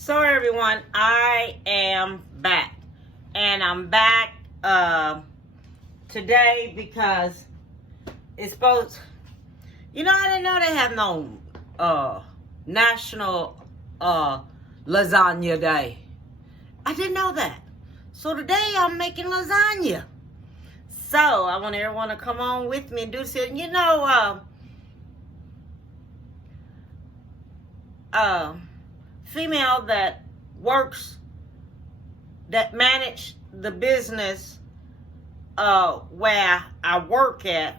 So everyone, I am back. And I'm back today because it's supposed, I didn't know they have no National Lasagna Day. I didn't know that. So today I'm making lasagna. So I want everyone to come on with me and do this. Female that works, that manage the business where I work at,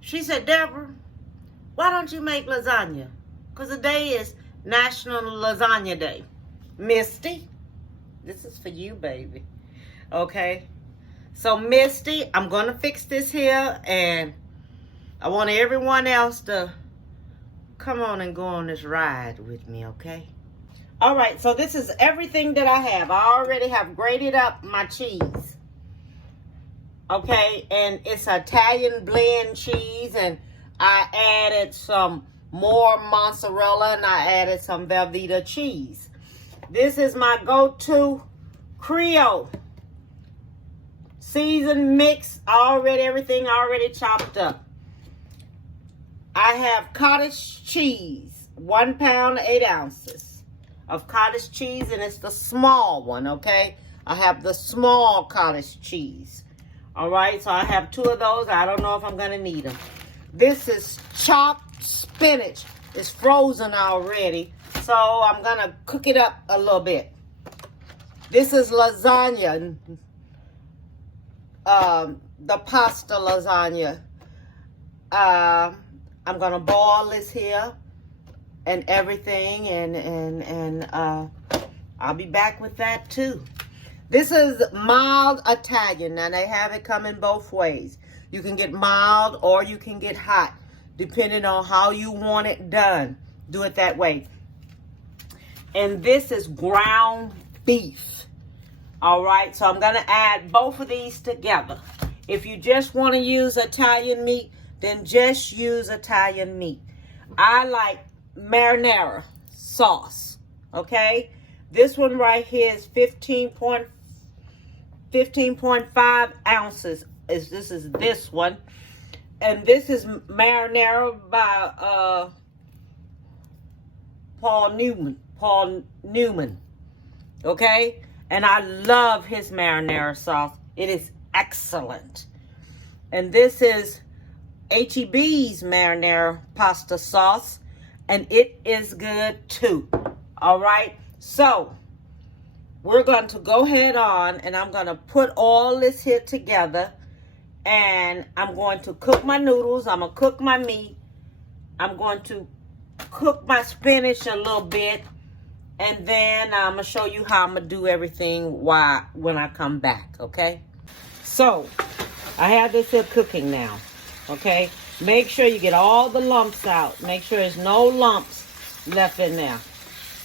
she said, Deborah, why don't you make lasagna? Because today is National Lasagna Day. Misty, this is for you, baby. Okay? So, Misty, I'm going to fix this here, and I want everyone else to come on and go on this ride with me, okay? All right, so this is everything that I have. I already have grated up my cheese, okay? And it's Italian blend cheese, and I added some more mozzarella, and I added some Velveeta cheese. This is my go-to Creole seasoned mix. Everything already chopped up. I have cottage cheese, 1 pound, 8 ounces of cottage cheese, and it's the small one, okay? I have the small cottage cheese. All right, so I have 2 of those. I don't know if I'm going to need them. This is chopped spinach. It's frozen already, so I'm going to cook it up a little bit. This is lasagna, the pasta lasagna. I'm going to boil this here and everything, and I'll be back with that too. This is mild Italian. Now, they have it coming both ways. You can get mild or you can get hot, depending on how you want it done. Do it that way. And this is ground beef. All right, so I'm going to add both of these together. If you just want to use Italian meat, then just use Italian meat. I like marinara sauce, okay? This one right here is 15.5 ounces. This is this one. And this is marinara by Paul Newman, okay? And I love his marinara sauce. It is excellent. And this is H-E-B's marinara pasta sauce, and it is good too. All right, so we're going to go ahead on, and I'm going to put all this here together, and I'm going to cook my noodles. I'm going to cook my meat. I'm going to cook my spinach a little bit, and then I'm going to show you how I'm going to do everything when I come back, okay? So I have this here cooking now. Okay, make sure you get all the lumps out. Make sure there's no lumps left in there.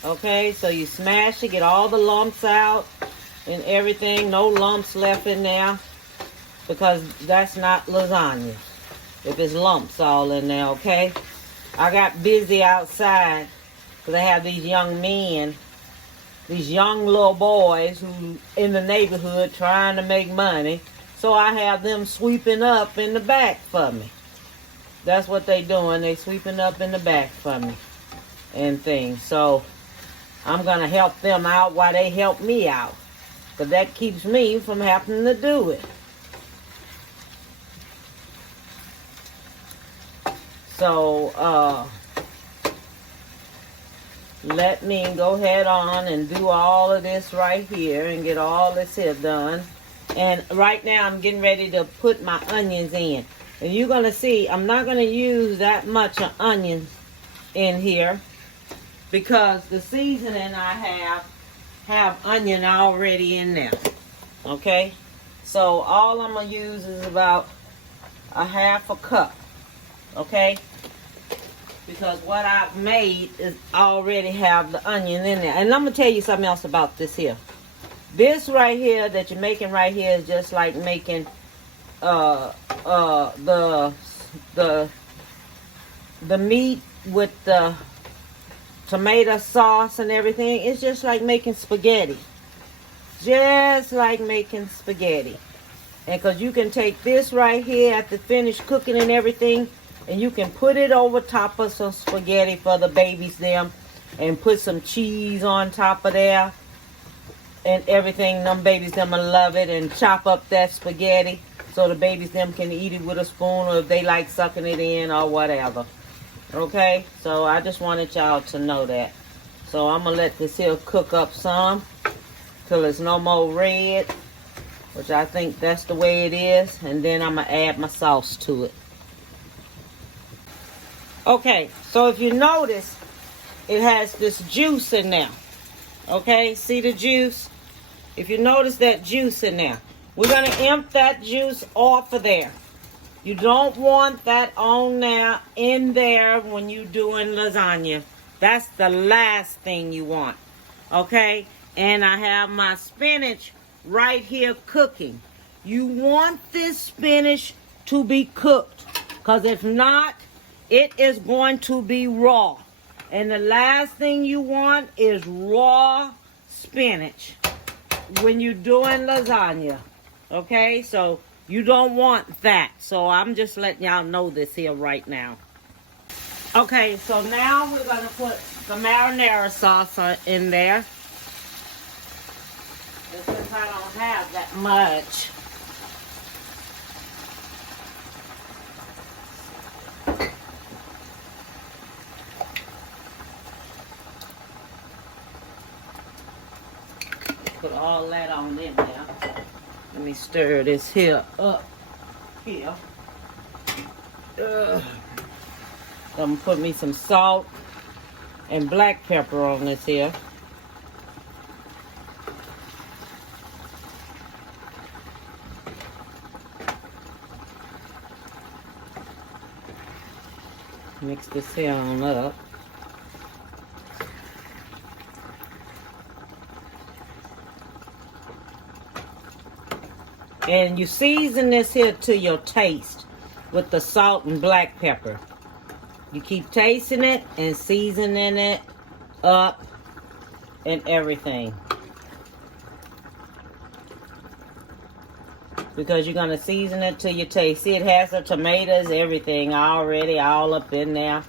Okay, so you smash it, get all the lumps out and everything. No lumps left in there, because that's not lasagna if it's lumps all in there, okay? I got busy outside because I have these young men, these young little boys who in the neighborhood trying to make money. So I have them sweeping up in the back for me. That's what they doing. They sweeping up in the back for me and things. So I'm going to help them out while they help me out, because that keeps me from having to do it. So let me go ahead on and do all of this right here and get all this here done. And right now I'm getting ready to put my onions in. And you're going to see I'm not going to use that much of onions in here, because the seasoning I have onion already in there. Okay? So all I'm going to use is about a half a cup. Okay? Because what I've made is already have the onion in there. And I'm going to tell you something else about this here. This right here that you're making right here is just like making the meat with the tomato sauce and everything. It's just like making spaghetti. Just like making spaghetti. And because you can take this right here after finish cooking and everything, and you can put it over top of some spaghetti for the babies them, and put some cheese on top of there and everything. Them babies them will love it, and chop up that spaghetti so the babies them can eat it with a spoon, or if they like sucking it in or whatever. Okay, so I just wanted y'all to know that. So I'm gonna let this here cook up some till it's no more red, which I think that's the way it is, and then I'm gonna add my sauce to it. Okay, so if you notice, it has this juice in there. Okay, see the juice? If you notice that juice in there, we're going to empty that juice off of there. You don't want that on there, in there when you're doing lasagna. That's the last thing you want. Okay, and I have my spinach right here cooking. You want this spinach to be cooked, because if not, it is going to be raw. And the last thing you want is raw spinach when you're doing lasagna. Okay, so you don't want that. So I'm just letting y'all know this here right now. Okay, so now we're going to put the marinara sauce in there. And since I don't have that much, put all that on in there. Let me stir this here up here. I'm gonna put me some salt and black pepper on this here. Mix this here on up. And you season this here to your taste with the salt and black pepper. You keep tasting it and seasoning it up and everything. Because you're going to season it to your taste. See, it has the tomatoes, everything already all up in there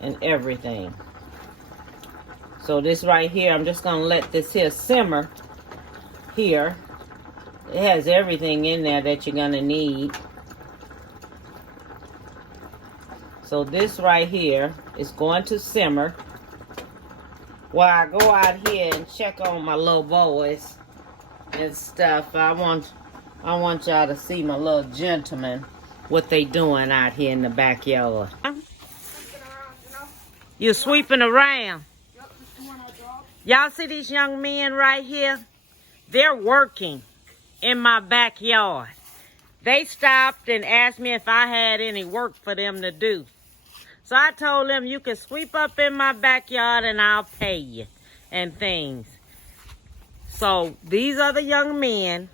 and everything. So this right here, I'm just going to let this here simmer here. It has everything in there that you're going to need. So this right here is going to simmer while I go out here and check on my little boys and stuff. I want y'all to see my little gentlemen, what they doing out here in the backyard. You sweeping around? Y'all see these young men right here? They're working in my backyard. They stopped and asked me if I had any work for them to do. So I told them, you can sweep up in my backyard and I'll pay you and things. So these are the young men,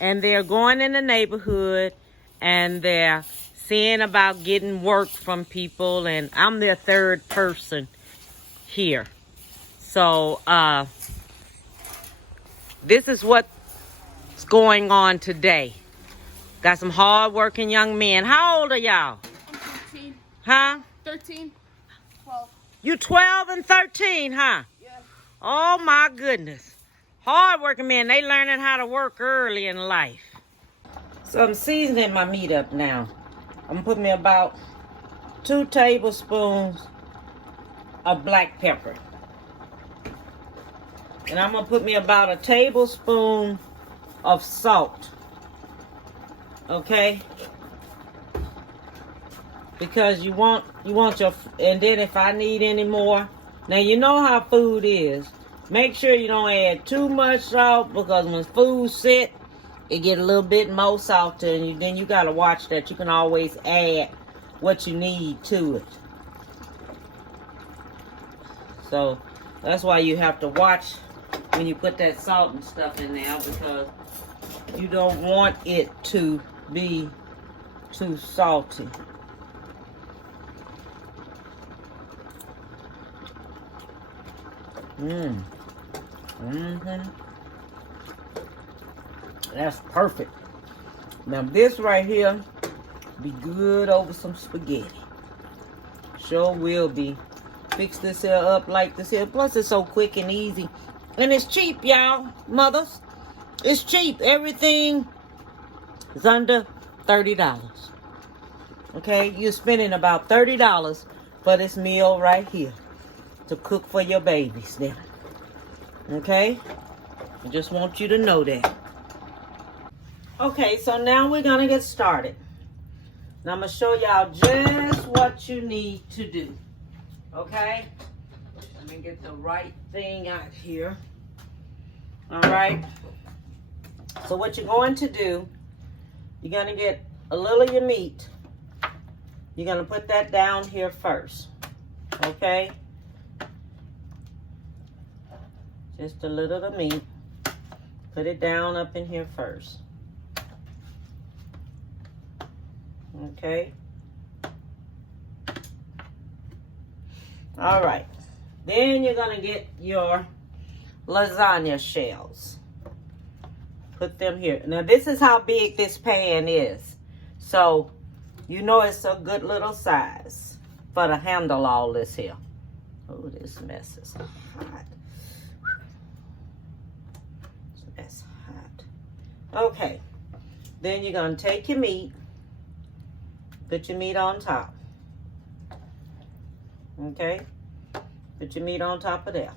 and they're going in the neighborhood and they're seeing about getting work from people, and I'm their third person here. So this is what's going on today. Got some hard-working young men. How old are y'all? I'm 13. Huh? 13. 12. You 12 and 13, huh? Yeah. Oh my goodness. Hard-working men. They learning how to work early in life. So I'm seasoning my meat up now. I'm gonna put me about 2 tablespoons of black pepper. And I'm gonna put me about a tablespoon of salt. Okay? Because you want your, and then if I need any more, now you know how food is. Make sure you don't add too much salt, because when food sit, it get a little bit more salty, and then you gotta watch that. You can always add what you need to it. So that's why you have to watch when you put that salt and stuff in there, because you don't want it to be too salty. Mmm. Mm-hmm. That's perfect. Now this right here be good over some spaghetti. Sure will be. Fix this here up like this here. Plus it's so quick and easy. And it's cheap, y'all. Mothers. It's cheap. Everything is under $30. Okay? You're spending about $30 for this meal right here to cook for your babies then. Okay? I just want you to know that. Okay, so now we're going to get started. Now I'm going to show y'all just what you need to do. Okay? Let me get the right thing out here. All right? So what you're going to do, you're going to get a little of your meat. You're going to put that down here first. Okay? Just a little of the meat. Put it down up in here first. Okay? All right. Then you're going to get your lasagna shells. Put them here. Now, this is how big this pan is. So, you know it's a good little size for to handle all this here. Oh, this mess is hot. That's hot. Okay. Then you're going to take your meat. Put your meat on top. Okay? Put your meat on top of there.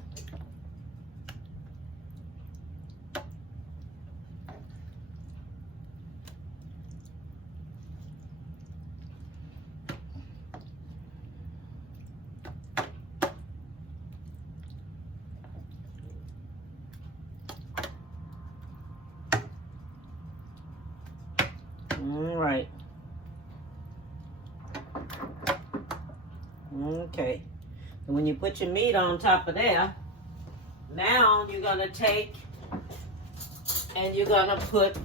All right. Okay. And when you put your meat on top of there, now you're going to take and you're going to put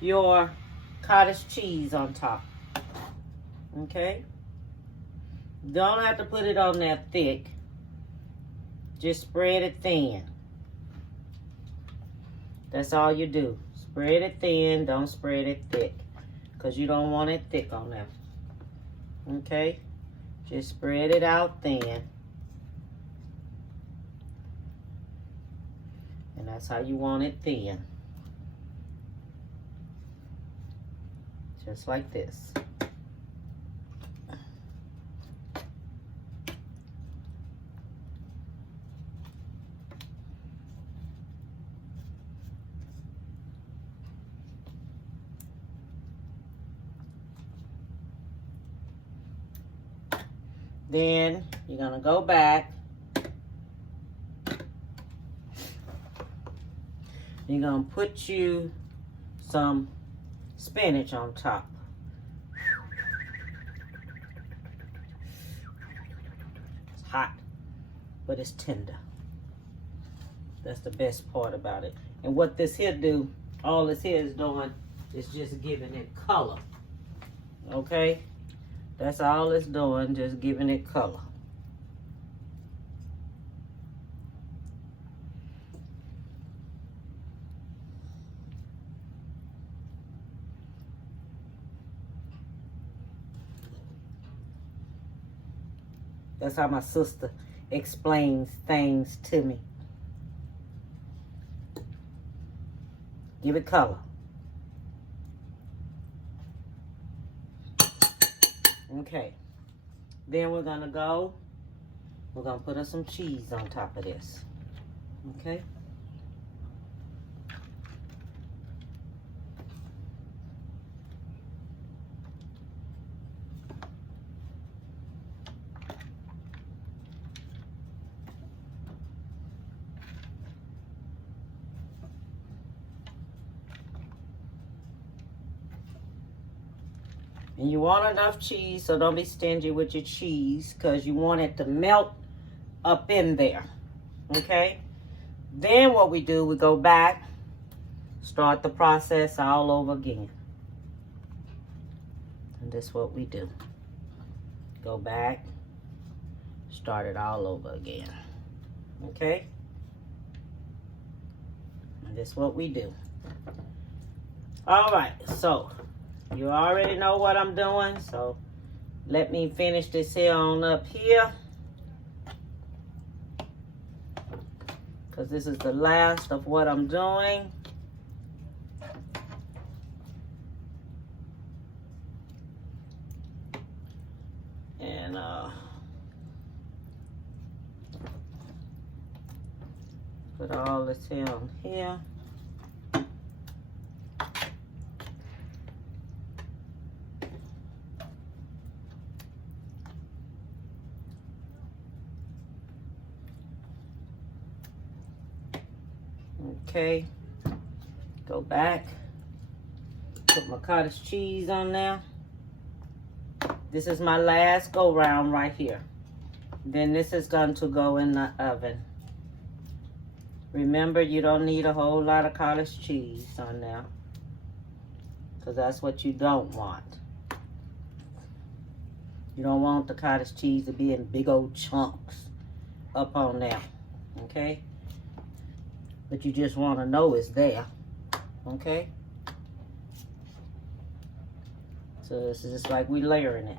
your cottage cheese on top. Okay? Don't have to put it on there thick. Just spread it thin. That's all you do. Spread it thin. Don't spread it thick. Because you don't want it thick on there. Okay? Just spread it out thin. And that's how you want it thin. Just like this. Then you're going to go back. You're going to put you some spinach on top. It's hot, but it's tender. That's the best part about it. And what this here do, all this here is doing is just giving it color. Okay? That's all it's doing, just giving it color. That's how my sister explains things to me. Give it color. Okay, then we're gonna put us some cheese on top of this. Okay. And you want enough cheese, so don't be stingy with your cheese because you want it to melt up in there. Okay? Then what we do, we go back, start the process all over again. And that's what we do. Go back, start it all over again. Okay? And that's what we do. All right, so you already know what I'm doing, so let me finish this here on up here, because this is the last of what I'm doing. And put all this here on here. Okay, go back, put my cottage cheese on there. This is my last go round right here. Then this is going to go in the oven. Remember, you don't need a whole lot of cottage cheese on there, because that's what you don't want. You don't want the cottage cheese to be in big old chunks up on there, okay? But you just want to know it's there, okay? So this is just like we layering it.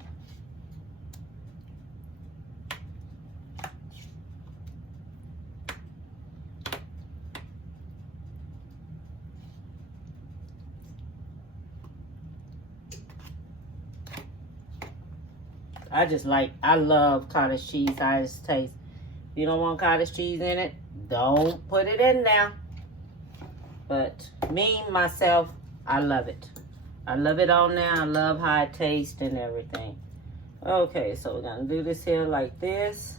I love cottage cheese. I just taste. If you don't want cottage cheese in it, don't put it in there. But me, myself, I love it. I love it on there. I love how it tastes and everything. Okay, so we're going to do this here like this.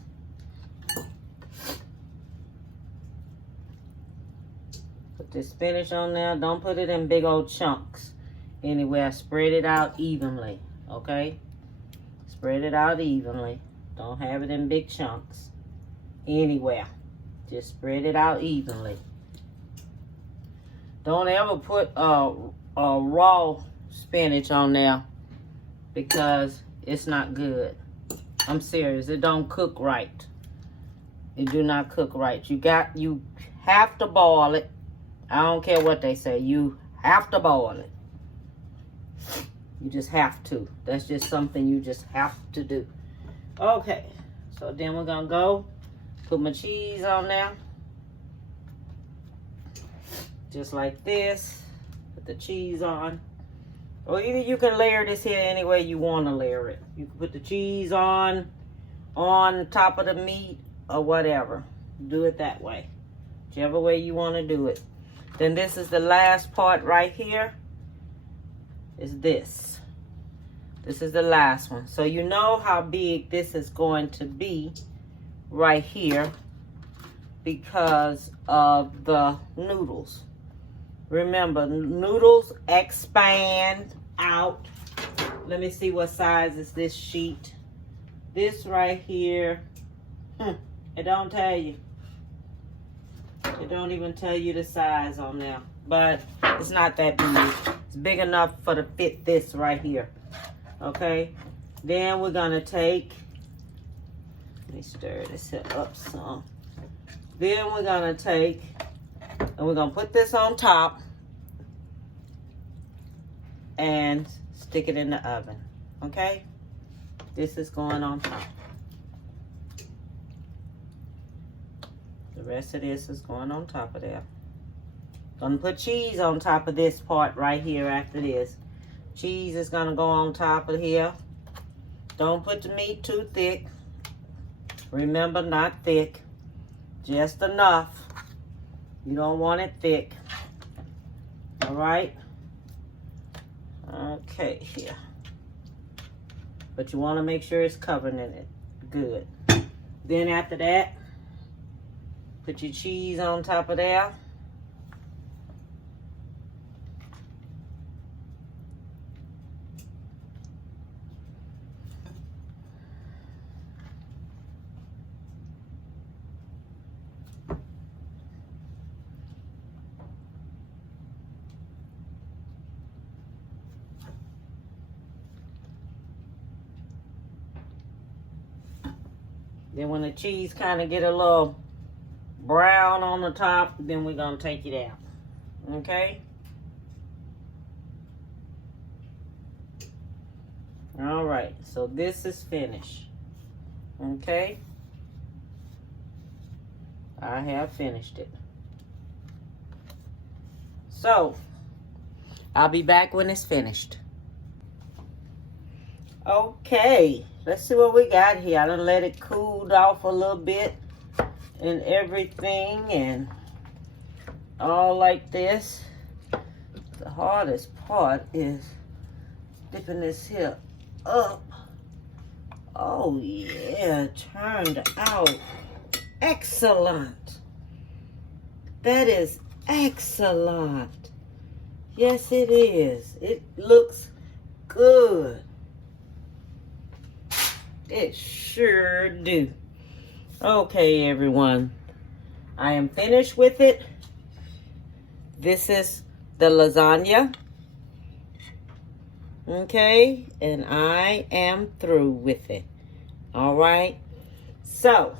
Put this spinach on there. Don't put it in big old chunks. Anyway, spread it out evenly, okay? Spread it out evenly. Don't have it in big chunks anywhere. Just spread it out evenly. Don't ever put a raw spinach on there, because it's not good. I'm serious. It don't cook right. It do not cook right. You have to boil it. I don't care what they say. You have to boil it. You just have to. That's just something you just have to do. Okay. So then we're going to go put my cheese on there. Just like this. Put the cheese on. Or either you can layer this here any way you want to layer it. You can put the cheese on top of the meat or whatever. Do it that way. Whichever way you want to do it. Then this is the last part right here. Is this. This is the last one. So you know how big this is going to be right here because of the noodles. Remember, noodles expand out. Let me see what size is this sheet. This right here, it don't tell you. It don't even tell you the size on there. But it's not that big. It's big enough for to fit this right here. Okay? Then we're going to take, let me stir this here up some. Then we're going to take, and we're going to put this on top and stick it in the oven. Okay? This is going on top. The rest of this is going on top of there. Gonna put cheese on top of this part right here after this. Cheese is gonna go on top of here. Don't put the meat too thick. Remember, not thick. Just enough. You don't want it thick. All right? Okay, here. But you want to make sure it's covered in it. Good. Then after that, put your cheese on top of there. Then when the cheese kind of get a little brown on the top, then we're going to take it out. Okay? All right. So this is finished. Okay? I have finished it. So, I'll be back when it's finished. Okay, let's see what we got here. I done let it cool off a little bit and everything and all like this. The hardest part is dipping this here up. Oh yeah, turned out excellent. That is excellent. Yes, it is. It looks good. It sure do. Okay, everyone. I am finished with it. This is the lasagna. Okay, and I am through with it. All right. So,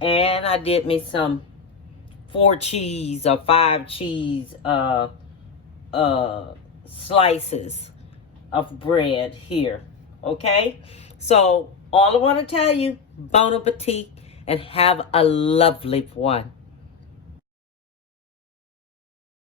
and I did me some 4 cheese or 5 cheese slices of bread here. Okay, so all I want to tell you, bon appetit, and have a lovely one.